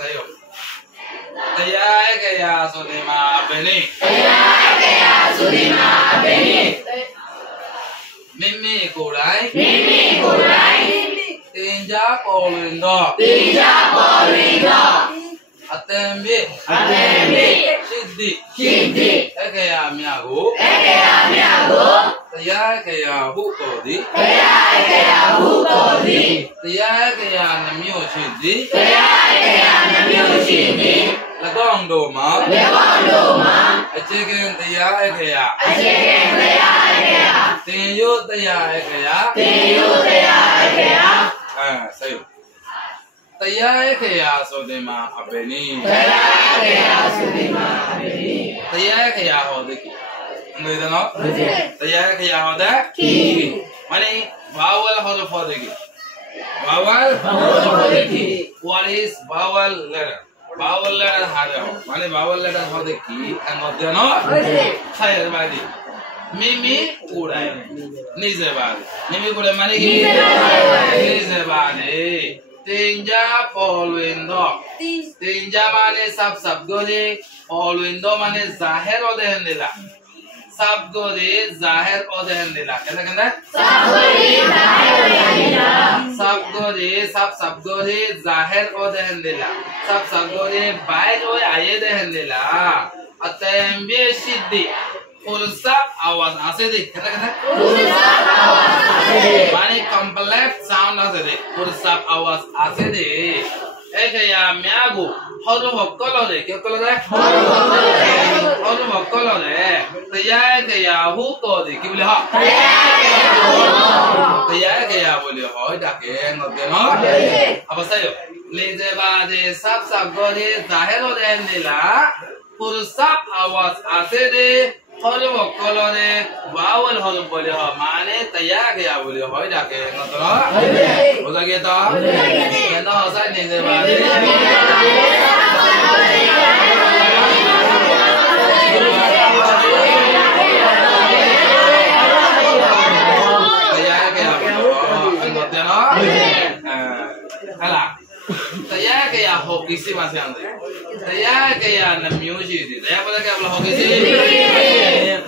sayo. Taya kaya sudima abeni. Mimi kurai. Tinja polindo. Atembi. Shiddi. Kaya miago. Taya kaya hukodi. Taya kaya namyo shiddi. Lagong doma. Achikin taya kaya. Tinyo taya kaya. Sayo. Taya kaya sudima abeni. Taya kaya hodiki. Ano no? Taya kaya hoda ki. Mane vowel hoda hodiki. Vowel hodiki. What is vowel letter? Vowel letter hada ho. Mane vowel letter hodiki. Ano no? Sayo badi. Mimi kurai. Nize badi. Mimi kurai mane ki? Nize badi. Tinja polwindo. Tinja mane sab gode. Polwindo mane zahir odehen dila. Sab gode zahir odehen dila. Kata kata? Sab gode sab gode zahir odehen dila. Sab gode baik oy aye dehen dila. Atembe shiddi. Full stop आवाज आसे दे कता कता माने complete sound आसे दे full stop आवाज आसे दे एक या म्यागो हरु भक्कलो दे क्या कलो दे हरु भक्कलो दे तो या हु को दे कि बोले हा तो या बोले हो डाके नदे न अब सयो ले जे बादे सब गोदे जाहिर हो दे नीला full stop आवाज आसे दे हरु भक्कलो दे वावल हरु बोले हो माने तया गया बोले हो डाके नतो हो लगे तो न हसाय नहीं जे बादे Hala, saya kayak hoki sih masih ande. Saya kayak music sih. Saya pada kayak belah hoki sih.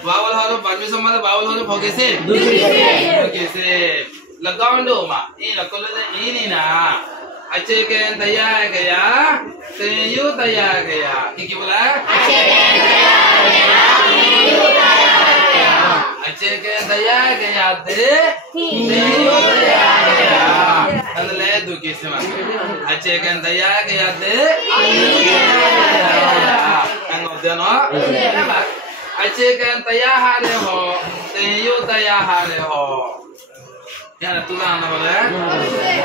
Bawal harus badmi sama ada bawal harus hoki sih. Hoki sih. Lagawan do ma. Ini lagawan ini na. Aceh kan saya kayak, tenyu saya kayak. Kiki bola? Aceh kan saya kayak. Aceh kan saya kayak deh. Tenyu saya kayak. Andale do kisi mas. Aceh kan saya kayak deh. Ano dia no? Aceh kan saya hari ho. Tenyu saya hari ho. Ya tu lah nama boleh.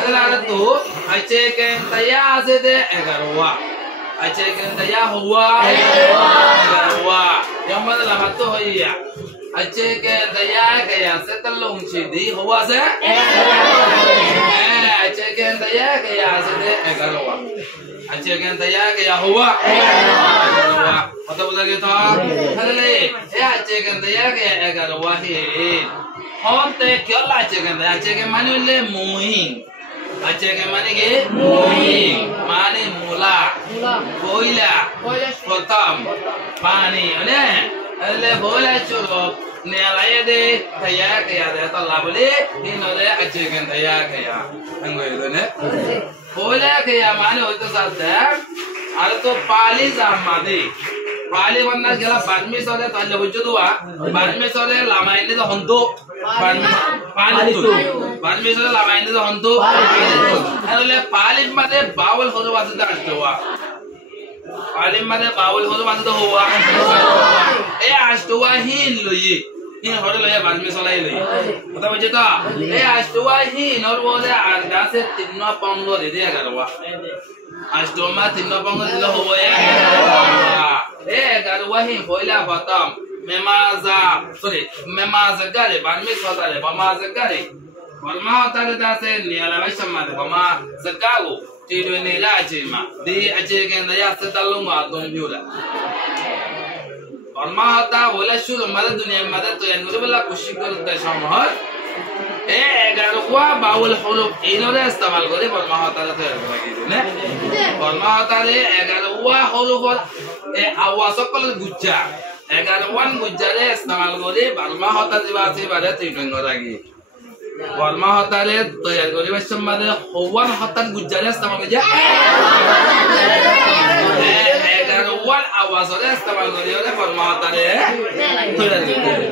Ada tu. Aceh kan saya sede egarwa. Aceh kan saya huwa. Egarwa. Yang mana lama tu hoya. Aceh kan saya kayak setelung cidi huwa se. Aceh kan saya kayak sede egarwa. Aceh kan saya kayak huwa. Egarwa. Atau lagi tu. Ada lagi. Aceh kan saya kayak egarwa hi. हम ते क्या लाचे करते हैं? आचे के माने ले मोहिंग, आचे के माने के मोहिंग, माने मूला, कोयला, पोतम, पानी, अरे बोला चलो नेलाये दे तैयार किया दे तो लाभले इन्होंने आचे के तैयार किया, अंगो इधर कोयला किया माने वो तो साथ है, अरे तो पाली जामादी पाली बंदा क्या बादमी सोरे ताले बुझ्जो दुआ बादमी सोरे लामाइन तो हंतो पाली तो बादमी सोरे लामाइन तो हंतो अरे पाली मधे बावल हो तो वासुद आष्टवा पाली मधे बावल हो तो वासुद हुआ ए आष्टवा ही लोये ये हर लोये बादमी सोलाई लोये पता बच्चे तो ए आष्टवा ही नॉर वो दे आधा से तीनों पंगो दे दिया करवा Astoma tinno bangun dilo huwa ya. Garu wahi hoila batam. Memaza gare banmi sotare mamaza gare. Balma tare dase ni ala shamma de bama zakago. Tido ni la chima. Di ache ke ndaya setalunga don yura. Balma ta hoila shuru mad dunia mad to ya nurubala kushi kar da shamhar. এ 11 কোয়া বাউল হরফ ইনরে ইস্তেমাল করে বর্মা হতারে তৈরি করা গিয়েছে না বর্মা হতারে 11 কোয়া হরফ এ আওয়াজ কল গুজ্জা 11 ওয়ান গুজ্জারে ইস্তেমাল করে বর্মা হতা দিবাসি বারে তৈরি করা গিয়ে বর্মা হতারে তৈরি করে সম্মানে হওয়ান হতান গুজ্জারে ইস্তেমাল করে 11 ওয়ান আওয়াজরে ইস্তেমাল করে বর্মা হতারে তৈরি করে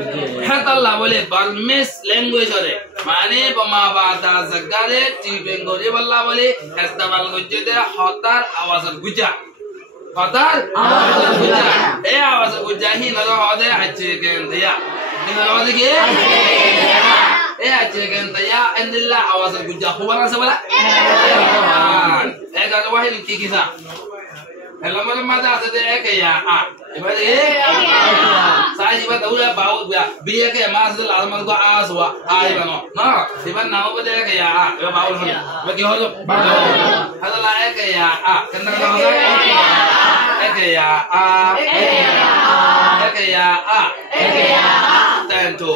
হাতাল্লাহ বলে বার্মিস ল্যাঙ্গুয়েজ হরে মানে বমা বাদা জাগারে টিপেন করে বল্লা বলে ইস্তেমাল করতে হতার আওয়াজের গুজা হতার আওয়াজের গুজা এই আওয়াজের গুজা হি নলো হদে আছে কেন দিয়া কি নলো হদে কি এই আছে কেন দিয়া ইন্দিল্লা আওয়াজের গুজা খবর আছে বলা এই গান ওয়াহিন কি কিসা hello malam mada ase de ek ya a ibade sai iba daula bau biya ke mas de la man ko a so a iba no iba na ko de ek ya a iba bau ho ba ki ho so hada la ek ya a kan na ho ek ya a ek ya a tento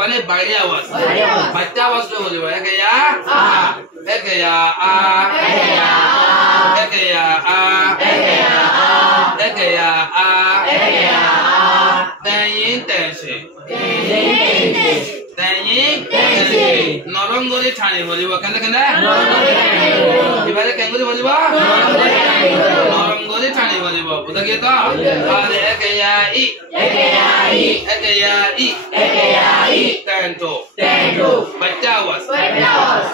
bane bari awas bacha awas lo ho ek ya a ek ya a নরঙ্গরি ঠানি বলিব কেন কেন এবারে কেঙ্গুরি বলিব নরঙ্গরি ঠানি বলিব বুঝা গিয়ে তো আরে একয়া ই তেন্টো বাচ্চা আওয়াজ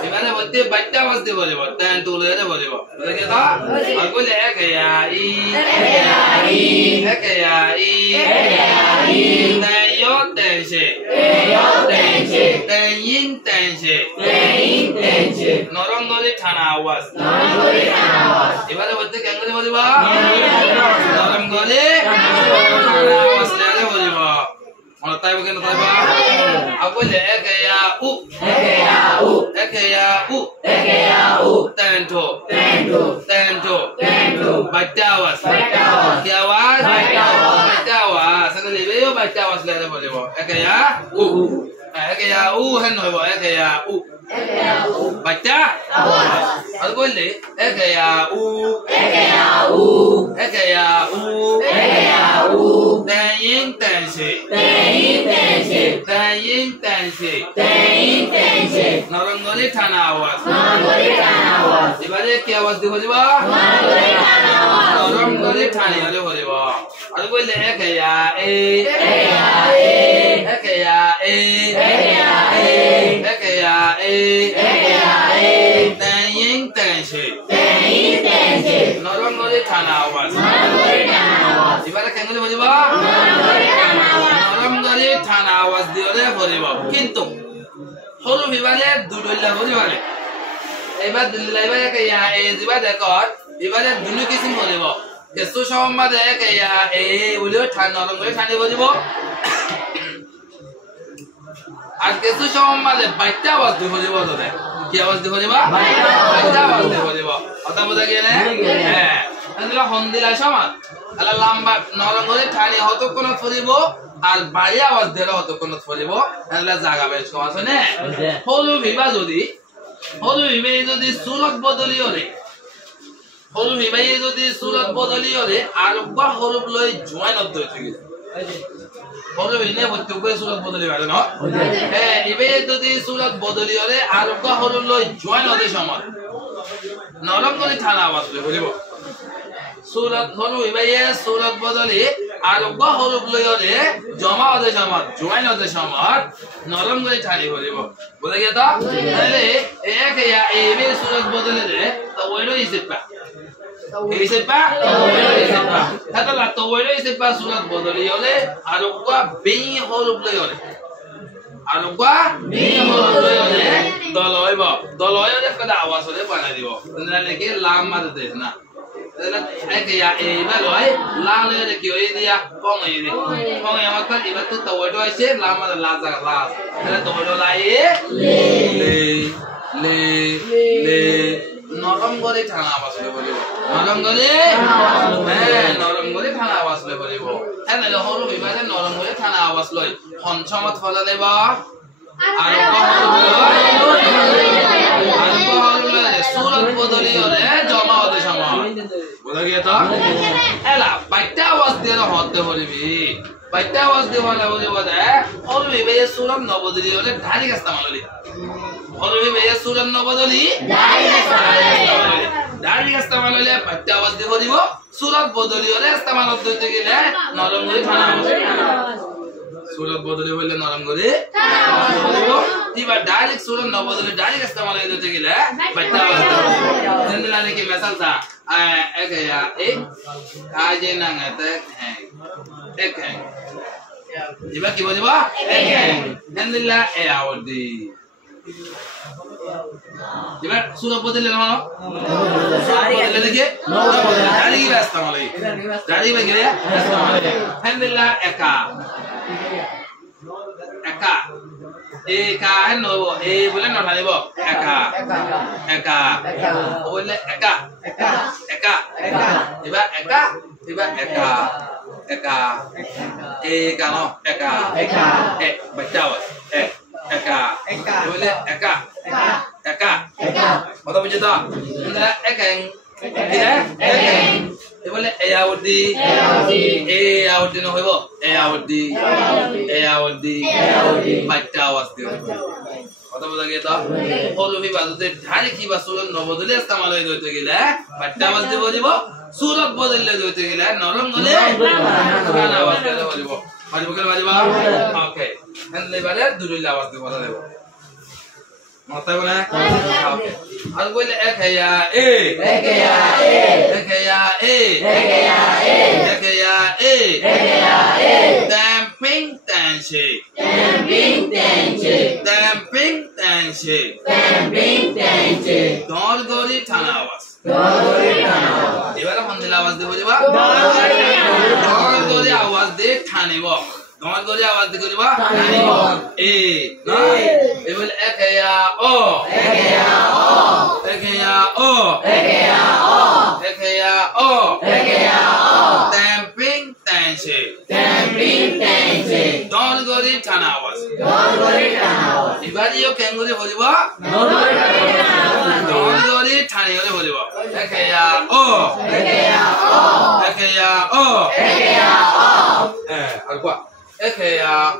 এবারে বলতে বাচ্চা আওয়াজ দিয়ে বলিব তেন্টো লয়ে বলিব বুঝা গিয়ে তো আর বলে একয়া ই তেয়ো তেনশে তেইন তেনশে নরঙ্গরি ঠানা আওয়াজ এবারে বলতে কেঙ্গুরি বলিব নরঙ্গরি ঠানা আওয়াজ লয়ে বলিব মনে তাইব কেন তাইব আবলে একয়া উ তেন্টো বাচ্চা আওয়াজ কি আওয়াজ বাচ্চা আওয়াজ সঙ্গে দিবে বাচ্চা আওয়াজ লয়ে বলিব একয়া উ হেন হইব একয়া উ বাচ্চা আর বললে একয়া উ তেইন তেনশে নরঙ্গলি ঠানা আওয়াজ এবারে কি আওয়াজ দিব দিব নরঙ্গলি ঠানি হলে বলিব আর বললে একয়া তেইন তেনশে নরঙ্গলি ঠানা আওয়াজ এবারে কেঙ্গুলি বলিব নরঙ্গলি ঠানা আওয়াজ দিলে বলিব কিন্তু হলু বিবারে দুডল্লা বলিবারে এবার দুল্লা এবারে একয়া দিবা দেখত এবারে দুলু কিসিম বলিব কেসু সম্বাদে একয়া বলিও নরঙ্গলি ঠানি বলিব আর কেসু সম্বাদে বাচ্চা আওয়াজ দি বলিব তোদের কি আওয়াজ দি বলিবা বাচ্চা আওয়াজ দি বলিব কথা বুঝা গেলে হ্যাঁ তাহলে হন্দিলা সমান আলা লম্বা নরঙ্গলি ঠানি হতক্ষণ ফরিব আর বাড়ি আওয়াজ দিলে হতক্ষণ ফরিব তাহলে জায়গা বেশ কম আছে না হলু ভিবা যদি সুরত বদলি হলে আর বা হলু লই জয়েন অধ্যয় থেকে হলু ভিনে প্রত্যেক সুরত বদলি হয় না হ্যাঁ ইবে যদি সুরত বদলি হলে আর বা হলু লই জয়েন হতে সমান নরঙ্গলি ঠানা আওয়াজ বলিব সুরত হলু ইবাইয়ে সুরত বদলি আর বা হলু লই হলে জমা হতে সমান জয়েন হতে সমান নরঙ্গলি ঠানি বলিব বুঝা গিয়া তো তাহলে এক ইয়া ইবে সুরত বদলি দে তো ওইলো ইসেপা তাহলে তো ওইলো ইসেপা সুরত বদলি হলে আর বা বেই হলু লই হলে আর বা বেই হলু লই হলে দলয়রে কদা আওয়াজ হলে বানাই দিব তাহলে কি লাম মারতে দে না তাহলে একয়া এইবা লয় লাম লয় কি হই দিয়া পং হই দি পং আমার তো এবার তো ওইটো আইছে লাম মার লা জায়গা লা তাহলে তো ওইটো লাই লে নরঙ্গলি ঠানা আওয়াজ বলিব নরঙ্গলি ঠানা আওয়াজ বলিব তাহলে হলু বিবাদে নরঙ্গলি ঠানা আওয়াজ লয় পঞ্চমত ফলা দেব सूरत बदली होले जमा होते समय बोला गया था एला बाइटा आवाज दे रहा होते बोली भी बाइटा आवाज दे वाला बोली बोला है और भी भैया सूरत न बदली होले ढाली का इस्तेमाल होली और भी भैया सूरत न बदली ढाली का इस्तेमाल होले बाइटा आवाज दे बोली वो सूरत बदली होले इस्तेमाल होते थे कि ले नरम गोरी खाना सूरत बदली होले नरम गोरी इबा डायरेक्ट सूरत न बदली डायरेक्ट इस्तेमाल होते कि ले बाइटा आवाज जिंदगी लाने की मिसाल था एक या एक आज ना ngate एक है इबा की बोली बा एक है जिंदगी ए आवदी इबा सूरत बदली ना बदली देखिए डायरेक्ट ही इस्तेमाल है डायरेक्ट में गया इस्तेमाल है जिंदगी एका एका eka no e boleh no thani bo eka boleh eka tiba eka no eka baca was eka boleh eka betul betul tak antara eka ये बोले एयावदी no होइबो एयावदी बाइटा आवाज दियो কথা বলা গিয়ে তো হলুবি বাজতে ধারে কি বা সুরত ন বদলে ইস্তেমাল হইতে গেলে বাইটা আওয়াজ দিব দিব সুরত বদলে হইতে গেলে নরম গলে গান আওয়াজ দিতে বলিব মারিব কেন মারিবা ওকে এন্ড এবারে দুই আওয়াজ দিব বলা দেব মাথা বলে ওকে আর কইলে এক হেয়া এ damping tension dol gori thana awas ebara mandil awas debo jiba dol gori awas de thanibo dol gori awas de koriba thanibo e na ebol ekaya o damping tension dol gori thana awas 이바디요 갱고리 보리바 동거리 타니요리 보리바 에케야 오 에 알고 에케야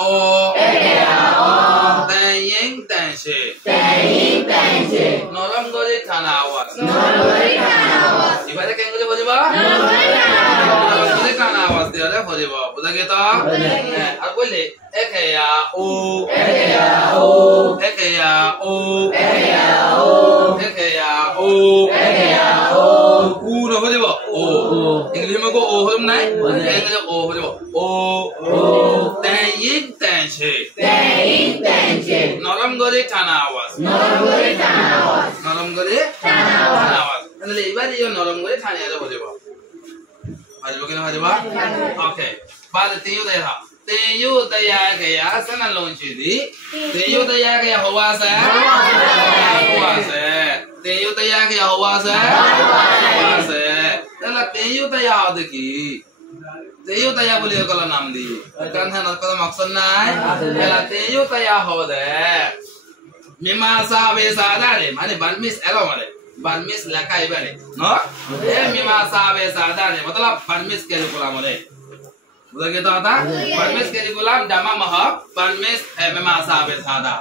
오 땡잉 땡시 노랑거리 타나와 이바디 갱고리 보리바 노랑거리 타나와 되어래 보리바 보다게다 আর বলে একেয়া ও উ ন হইব ও English may কো ও হইম নাই English ও হইব ও তাইন তাইনছে নরম গরে টানা আওয়াজ তাহলে এবারে এই নরম গরে টানা আওয়াজ হইব মারিব কেন মারিবা ওকে बाद तेयो दया गया सन लोंचिदी तेयो दया गया हुआ से तेयो दया गया हुआ से तला तेयो दया आदकी तेयो दया बोले कला नाम दी कान है न कला मकसद नाय तला तेयो दया हो दे मीमांसा वे सादा रे माने बलमिस एलो माने बलमिस लकाई बारे नो ए मीमांसा वे सादा रे मतलब बलमिस के कुला माने उधर क्या होता परमेश के गुलाम डमा महब परमेश मेमासा बेसादा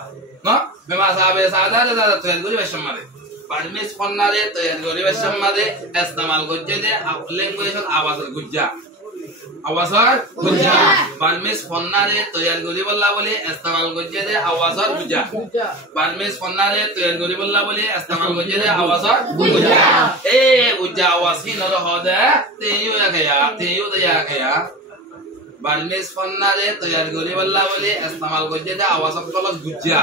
no मेमासा बेसादा दादा तो यार गुरी वशम मारे परमेश पन्ना रे तो यार गुरी वशम मारे इस्तेमाल गुज्जे दे लैंग्वेज आवाज गुज्जा परमेश पन्ना रे तो यार गुरी बल्ला बोले इस्तेमाल गुज्जे दे आवाज गुज्जा परमेश पन्ना रे तो यार गुरी बल्ला बोले इस्तेमाल गुज्जे दे आवाज गुज्जा ए गुज्जा आवाज ही न रहो दे तेयो या गया बालमेस फन्ना रे तैयार गोली बल्ला बोले इस्तेमाल करते थे आवाज सब तो गुज्जा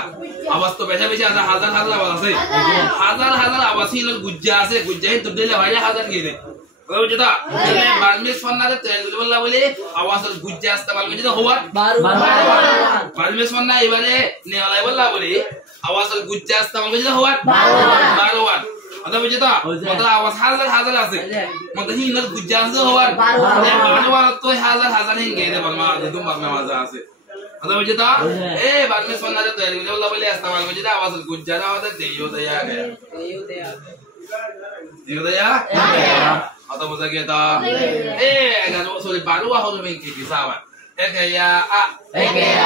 आवाज तो बेचा हजार आवाज है हजार आवाज ही लोग गुज्जा से गुज्जा ही तो दिले भाई हजार गिरे बोलो जता बालमेस फन्ना रे तैयार गोली बल्ला बोले आवाज गुज्जा इस्तेमाल करते थे हुआ बालमेस फन्ना इबारे ने वाला बल्ला बोले आवाज गुज्जा इस्तेमाल करते थे हुआ 12 ada bujita mata awas hazar ase mata hinal gujjan se hawar manwar to hazar hinge de balma de dum balma maza ase ada bujita bad mein sunna de tayari ho Allah bole istemal bujita awas gujjan awada deyo daya gaya ada buza kita agar sore baru ho men ki sawan ekaya a ekaya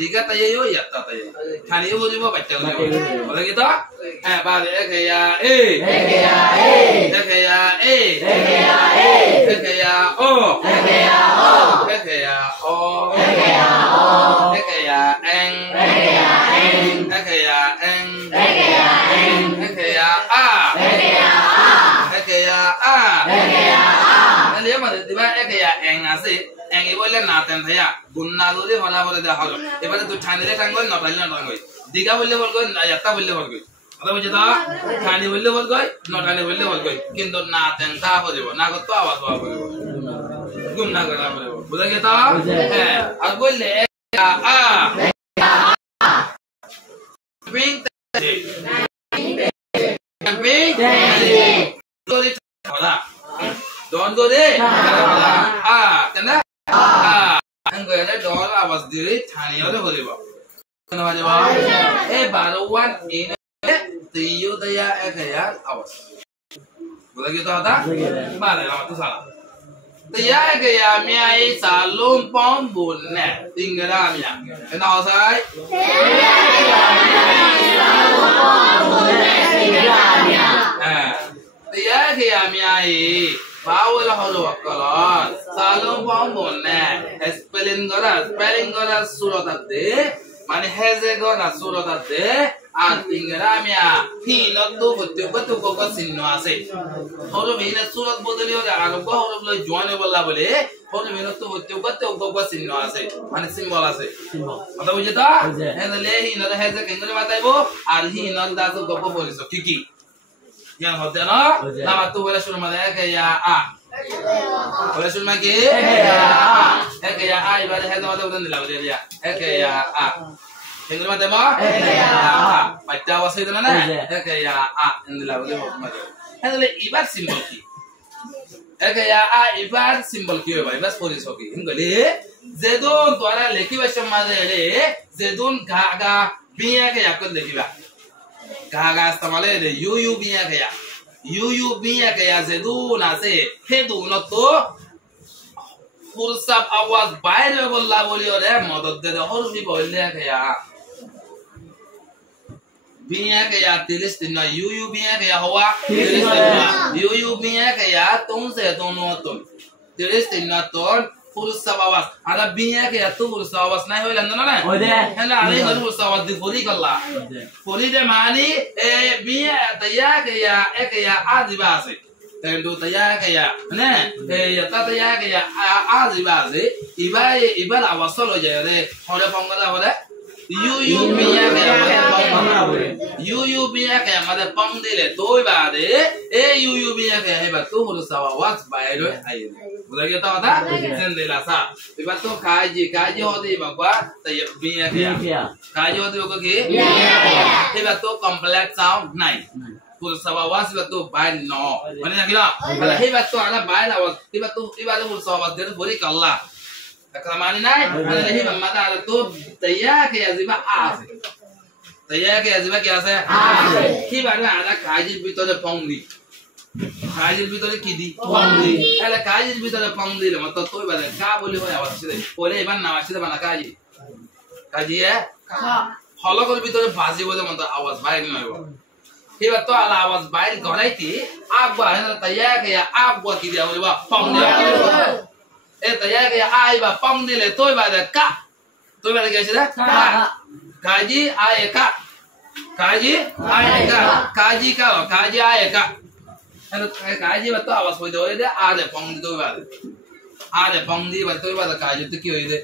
diga tayo yo yatta tayo khani ho jibo bachcha ho bola kita baad ekaya Dia mah tiba ekaya eng ase eng ibola naten thaya gunna dole hola bole da holo ebare tu thanile tangol notale notangoi diga bolle bolgoi yatta bolle bolgoi ada bujita thani bolle bolgoi notale bolle bolgoi kintu naten ta ho jibo na gotto awaz ho bolbo gunna kara bolbo buza geta ad bolle ping Don't go there. Kena. Anggo ada dolar awas diri thani ada boleh ba. Kenapa jawab? Baruan ini tiyu daya ekaya awas. Boleh gitu ada? Mana lama tu salah. Tiya ekaya miai salum pom bunne tinggal miya. Kenapa say? Tiya ekaya salum pom bunne tinggal miya. Tiya ekaya miai Bawal holo wakalan salum pambonne spelling gora surat ade mane heze gora surat ade atingramya hinatu batu ko sinno ase holo mena surat bodali ore anugo holo bole joane bolla bole holo mena to batu ko sinno ase mane symbol ase mata bujeta hele hinata heze kengole mataibo ar hinat dasu gopo boliso kiki yang hotel no nama tu boleh suruh mana kayak boleh suruh lagi kayak ibadah itu mata udah nilau dia kayak yang lima tema baca wasit itu mana kayak nilau dia mata itu ibadah simbol ki kayak ibadah simbol ki ibadah polis oki hinggoli zedon tuara leki macam mana zedon gaga biaya kayak aku leki bah Gaga istamale de yuyu biya kaya zeduna se heduna to full sab awaz bayre bolla boli ore madad de horfi bolle kaya biya kaya tilistina yuyu biya kaya hawa tilistina yuyu biya kaya tum se dono tum tilistina ton full sab awaz ada biya kaya tu full sab awaz nahi hoila na ode hala ali full sab awaz de furi kalla furi de mani biya taya kaya kaya adibase tendo taya kaya ne yata taya kaya adibase ibala awasolo jere hole pongala hole yuyu biya kaya made pong dile toy bade yuyu biya kaya heba tu full sab awaz bailo ai udah kita ada sendela sa iba tu kaji hote bagwa taya biya kaya kaji hote bagwa ke iba tu complex sound nai full sawawas iba tu bail no mana nak kira kalau iba tu ala bail awas iba tu full sawawas dia boleh kalah kalau mana nai ada lagi mamada ada tu taya kaya ziba as taya kaya ziba kya se iba na ada kaji bitore pongdi Kajil bitore kidi pongdi ala kajil bitore pongdi le mato toy bale ka boli hoya wasile pole iban na wasile bana kaji ya holo kor bitore baji bole mato awaz bail noibo hiba to ala awaz bail gorai ki agwa hena taya kaya agwa kidi bole ba pongdi taya kaya aiba pongdi le toy bale ka toy bale kya sida kaji ayeka kaji ayeka Kaji betul awas bodoh dia ada pong itu ada. আরে পং দিয়ে বাদ তো বাদ কাজ তো কি হইছে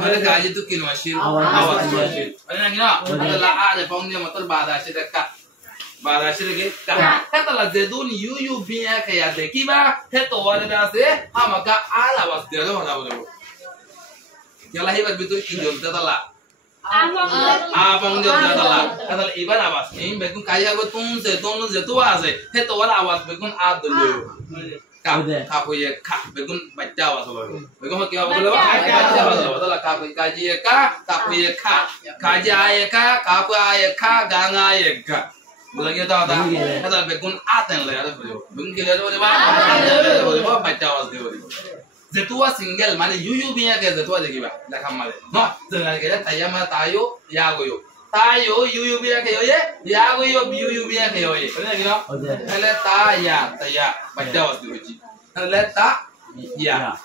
মানে কাজ তো কি নশির আওয়াজ নশির মানে না কি না তাহলে আরে পং দিয়ে মতল বাদ আসে কা বাদ আসে কে কা তাহলে জেদুন ইউ বিয়া কে আছে কি বা হে তো ওরে আছে আমাকা আর আওয়াজ দিয়ে হলা বলবো কেলা হিবার ভিতর কি জ্বলতে তালা Abang dia adalah adalah ibarat apa? Ini begun kaya betul tu aja. Itu orang awat begun ada dulu. Kapu ye kah begun baca awat dulu. Begun apa kau dulu? Baca awat dulu. Adalah kapu kaji ye kah, kapu ye kah, kaji aye kah, kapu aye kah, gang aye kah. Bukan kita tahu tak? Adalah begun ada yang lain ada dulu. Begun kita dulu apa? Baca awat dulu. Zetua single mana yuyu biya ke zetua lagi ba dah kamal no dengan kita taya mana tayo yuyu biya ke yo ye yuyu biya ke yo ye benar gitu hele taya baca waktu itu hele ta ya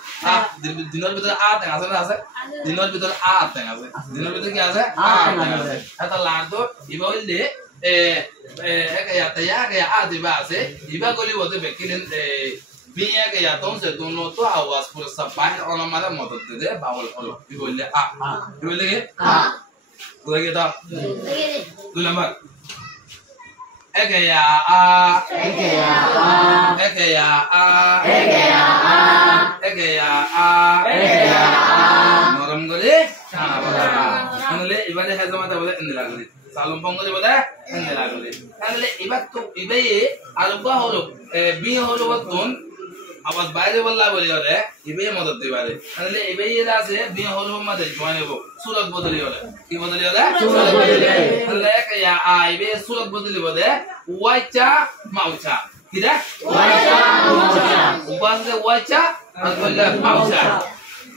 dinol betul a tengah sana dinol betul a tengah dinol betul क्या है a tengah atau lato iba le kayak taya kayak a di base iba kali waktu bekirin Biya ke ya tong se tong lo to awas pur sapai orang mana modal tu deh bawal kalau diboleh diboleh ke boleh kita tu lambat ya noram gole boleh ibadah hazam ada boleh enggak boleh salom pong gole boleh enggak boleh boleh ibadah tu ibadah alba holo biya holo waktu আবার বাইরে বললা বলি ওরে ইবে মদত দিবারে তাহলে ইবে এরা আছে বিয়ে হলো মধ্যে জয়েনেব সুরত বদলি ওরে কি বদলি ওরে সুরত বদলি তাহলে ইয়া ইবে সুরত বদলি বদে ওয়াইচা মাউচা কি রে ওয়াইচা মাউচা উপাসে ওয়াইচা আর বললে মাউচা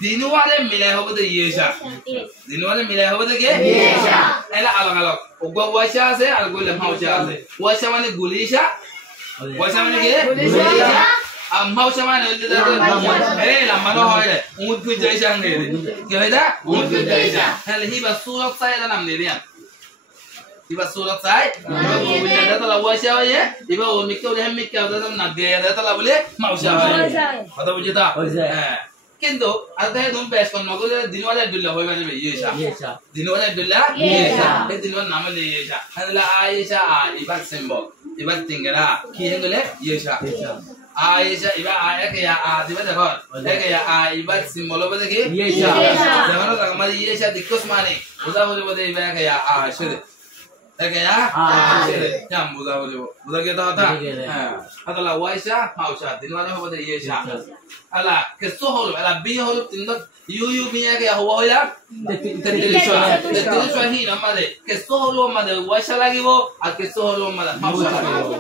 দিনওয়ালে মিলাই হবে তো ইয়েশা দিনওয়ালে মিলাই হবে তো কি ইয়েশা এলা আলাদা আলাদা ওগো ওয়াইচা আছে আর বললে মাউচা আছে ওয়াইচা মানে গুলিশা ওয়াইচা মানে কি গুলিশা mau sama ni kita la mano hoy le umut ku jai sang ni ki hoy da umut ku jai sang hal hiba surat sai dalam ni dia hiba surat sai hiba boleh ada tala wasya ye hiba o mikko le mikka da na de ada tala boleh mau sa hoy kata bujita কিন্তু আদা দম বেশ কোন নগলে দিনওয়ালা আব্দুল্লাহ হই মানে ইয়েশা দিনওয়ালা আব্দুল্লাহ ইয়েশা এই দিনওয়ালা নাম হলো ইয়েশা হলো আয়েশা ইবাদ সিম্বল ইবাদ তিংরা কি হলো Yesha Aisyah iba ayah kayak tiba dapat kayak iba simbol apa lagi Aisyah zaman itu kamar Aisyah dikus mana udah boleh iba kayak Aisyah kayak Aisyah jam udah kita tahu atau lah Aisyah Aisyah di mana apa deh Aisyah ala kesohol ala bihol tindak yuyu biya kayak hawa ya terus wahih nama deh kesohol nama deh Aisyah lagi wo kesohol nama deh Aisyah lagi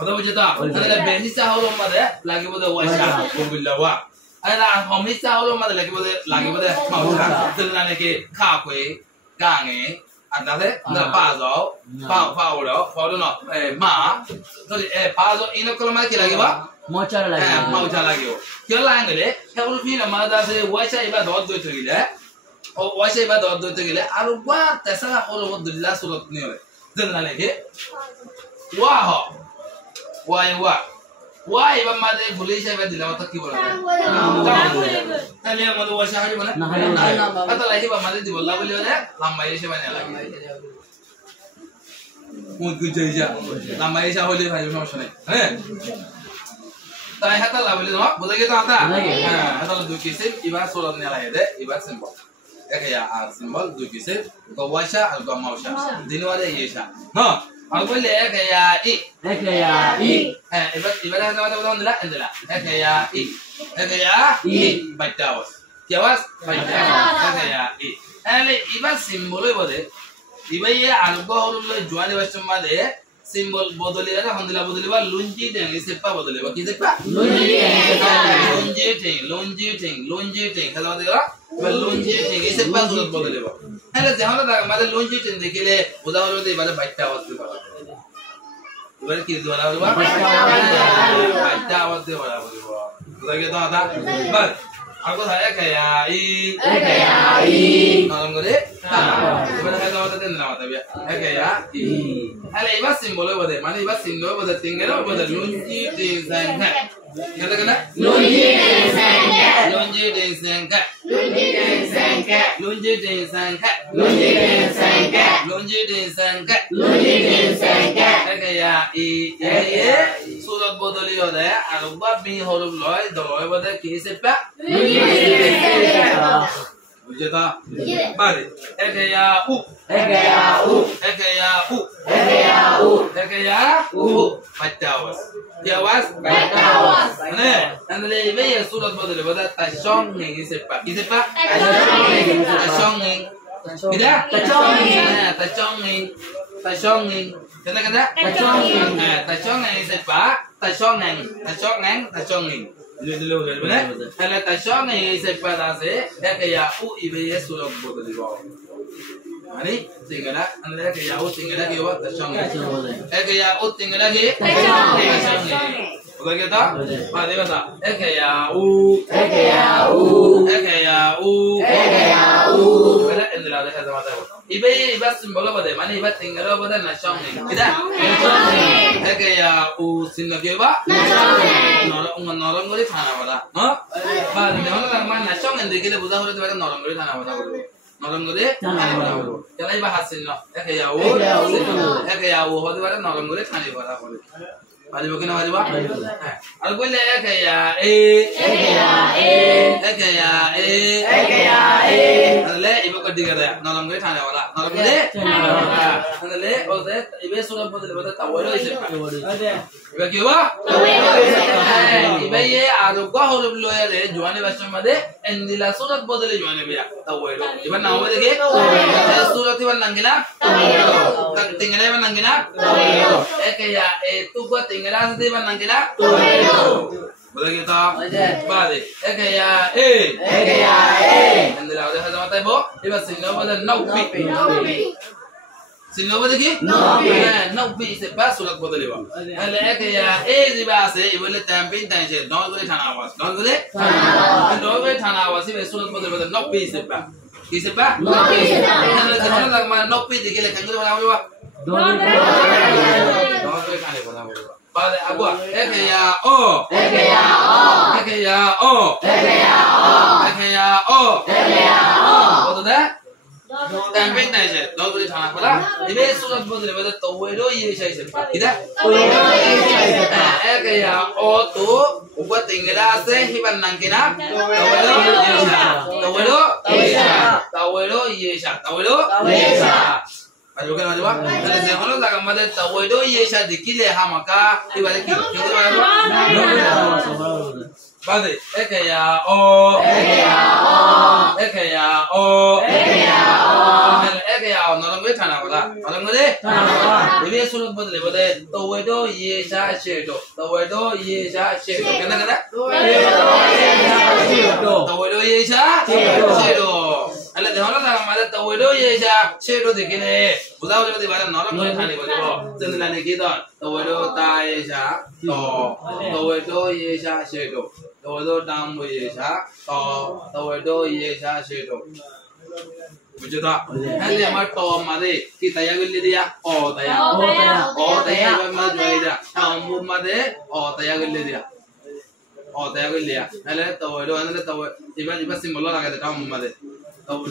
Ada bujita, ada benisa holo mada lagi pada washa, kubilawa. Ada homisa holo mada lagi pada mausa. Dengan lagi kafe, gange, ada deh, ada pazo, paulo no, ma. Jadi pazo ini kalau mana lagi ba? Mauca lagi. Kalau lagi le, kalau film mada se washa iba dot dua tergila, washa iba dot dua tergila. Aruba terserah holo mudullah surat ni oleh. Dengan lagi, wah. Why iba made police iba dilaw ta ki bola tale amadu washa hari bola kata lahi iba made di bola boli ole lamba yeshe bane lagi mut ku jaija lamba yeshe hole bhai সমস্যা নাই হ্যাঁ তাই হাতা la boli no bola ke ta hata hata la du kise iba solat ne la hede iba symbol ya symbol du kise ko washa al ko mausha dinwale yesha no Aku boleh kayak ibadah kata betul enggak enggak kayak baca was kiawas baca kayak ele iba simbol boleh iba ya alkohol lo jual di macam mana simbol bodoli ada handila bodoli ba lunji deng sepa bodoli ba kita sepa lunji ting kalau dia lunji ting sepa surat bodoli ba hele jahan da made lunji ting dekile udaharo de bale baita awaz de bala ibare ki dola bala baita awaz de bala bola uda ke ta bas Aku saya kayak Nolong gede. Gimana kayak kau tadi nama tapi ya. Kayak Ada ibas simbol apa deh? Mana ibas simbol apa deh? Tinggal apa deh? Lunji disangka. Kata-kata? Lunji disangka. Lunji disangka. Lunji disangka. Lunji disangka. Lunji disangka. Lunji disangka. Lunji disangka. Kayak surat bodoli ada. Arubah mi huruf loy. Doloy apa deh? Kisah pak. Lunji disangka. Bujata. Balik. Kayak Patawas. Jawas. Anda ini surat bodoli pada tasong nih kisah pak. Tasong nih. Tidak? Tasong nih. Kata-kata? Tasong nih kisah pak. Tasong nih. Dulu, benar? Kalau tasong nih kisah ase, kayak ibe surat bodoli bawa. Ani tinggal anda kayak tinggal lagi buat tasong. Kayak tinggal lagi tasong. Udah kita? Mari kita. Kayak Benar? Inilah ada kata mata. Ibe simbol apa deh? Mana ibe tinggal apa deh nasong nih? Tidak? Kayak sinagi apa? Norong guli thana pada. No? Bah, jangan orang mana nasong yang dikira budak udah tiba norong guli thana pada guru. Norong guli thana pada guru. Jangan ibe hasil no. Kayak hodi pada norong guli thana pada guru. Mari bukan mari bah. Aku boleh kayak Anda ibu kerja kerja, nolong gue thana wala, nolong gue. Anda oke, ibu sudah buat lepas tahu itu siapa. Ibu kira? Ibu ye, aduh kau huruf loya deh, jualan bahasa mana? Endila surat buat le jualan biar tahu itu. Ibu nama deh, surat ibu nanggina, tinggal ibu nanggina. Kayak itu buat tinggal nanti ibu nanggina. Boleh kita? Balik. Kayak Anda udah kata mata ibu. Ibu singgah pada naubi. Singgah pada ki? Naubi sebab surat pada ibu. Anda kayak di bahasa ibu le tampil tanjir. Dong boleh thana awas. Dong boleh thana awas. Ibu surat pada naubi sebab. Kisah? Naubi sebab. Anda jangan lagi mana naubi dikira kangen mana ibu? Dong boleh thana pada ibu. Balik aku. Kayak Betul dah? Tampil tanjir. Dong boleh thana pada. Ibu surat pada pada tahu itu ye saya sebab. Tidak? Kayak tu buat tinggal ase hiban nangkina. Tahu itu yesha. Aduh kan macam apa? Kalau saya kalau tak kamada tahu itu yesha dikile hamaka ibarat kita Balik. Kayak nolong gue thana pada. Nolong gue. Ibu surat buat le pada tahu itu yesha shedo. Tahu itu yesha shedo. Kena? Tahu itu yesha shedo. Alah jangan orang malah tahu itu yesha shedo dikini. Bukan udah tiba-tiba nolong gue thani pada. Senang kita. Tahu itu ta yesha tahu itu yesha shedo. Tahu itu tamu yesha tahu itu yesha shedo. Betul tak? Nanti amat tahu made kita yang beli dia, tayang mana jual dia, tamu made, tayang beli dia, Nanti tahu itu, iba simbol lah kita tamu made, tahu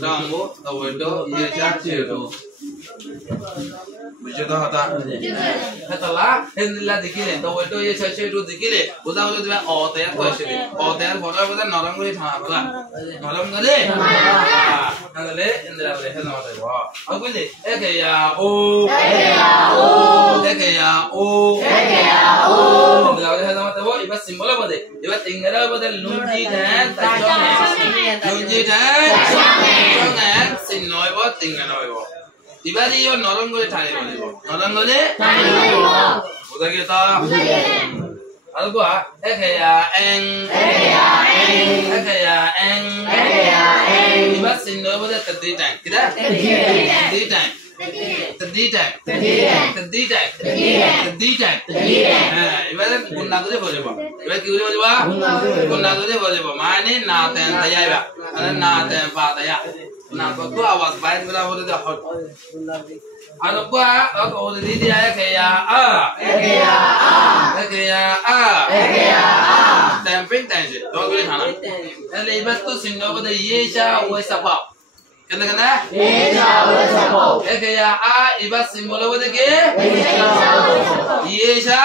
itu, ye cakap itu. Betul tak? Setelah hendak dikini, tahu itu ye cakap itu dikini, bukan itu dia, tayang kuasa dia, tayang foto bukan norong gue thana bukan, norong gue. Nanti hendak boleh hendak mata ibu. Aku ni, kayak hendak boleh hendak mata ibu. Iba simbol apa deh? Iba tinggal apa deh? Lunji dan sinoi ibu tinggal ibu. Iba dia norong gue thani ibu. Norong gue. Udah kita. Aku kayak Iba sinoi ibu deh terdiri. Kita? Terdiri. Taditai. Ibarat guna tu dia boleh buat. Ibarat kiri boleh buat. Guna tu dia boleh buat. Mana naten tayar ba. Ada naten patayar. Naten tu awas baik bila boleh dah hot. Ada apa? Aku udah dia kaya Temping tensi. Dua kali sana. Ibarat tu singgah pada yesha wesapau. Kena kaya ibarat simbol pada ke yesha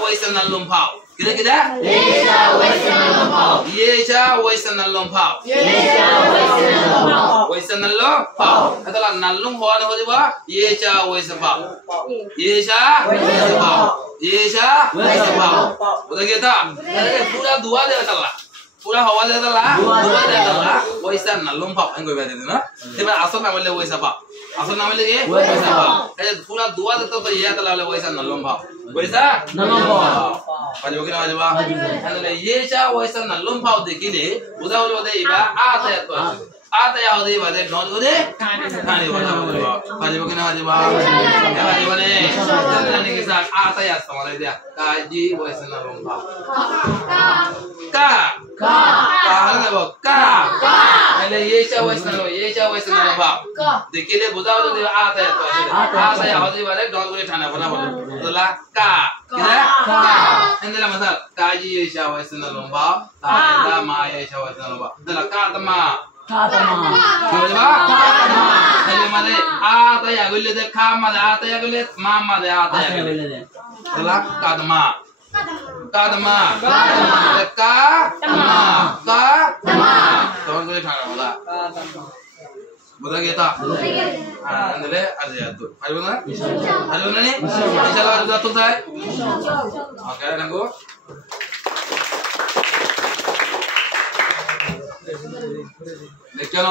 wesa nalumpau. Kita yesha wesa nalumpau. Wesa nalumpau. Adalah nalum hawa na hoji ba yesha wesa pau. Yesha wesa pau. Udah kita. Pura dua dia katalah. पूरा हवा देता ला वैसा नल्लुम पाप अंगो बैठे थे ना तेरे आसन नाम ले वैसा पाप आसन नाम ले के वैसा पाप ऐसे पूरा दुआ देता तो ये तला ले वैसा नल्लुम पाप वैसा नल्लुम पाप पाजी बकिना पाजी बा ऐसे ये चा वैसा नल्लुम पाप देखी ले उधर उधर दे इबा आता या होदे बादे नॉन होदे खाने वाला पाजी बकिना पाजी बा ने चलने के साथ आता या समाले दिया काजी वैसा नल्लुम पाप ka ele yesha wesna ba dekile budao de ata ya hodi bare don gure thana bana bolo tola ka kida endela masal kaji yesha wesna lo ba ta ma yesha wesna lo ba tola ka tama ele male ata ya gulle de kha ma de ata ya gulle ma ma de ata ya gulle tola ka tama Kadama. Tahun kali thana bola. Bola kita. Andale ada ya tu. Ayo na? Ayo na ni? Insyaallah ada tu saya. Oke, nanggu. Lekian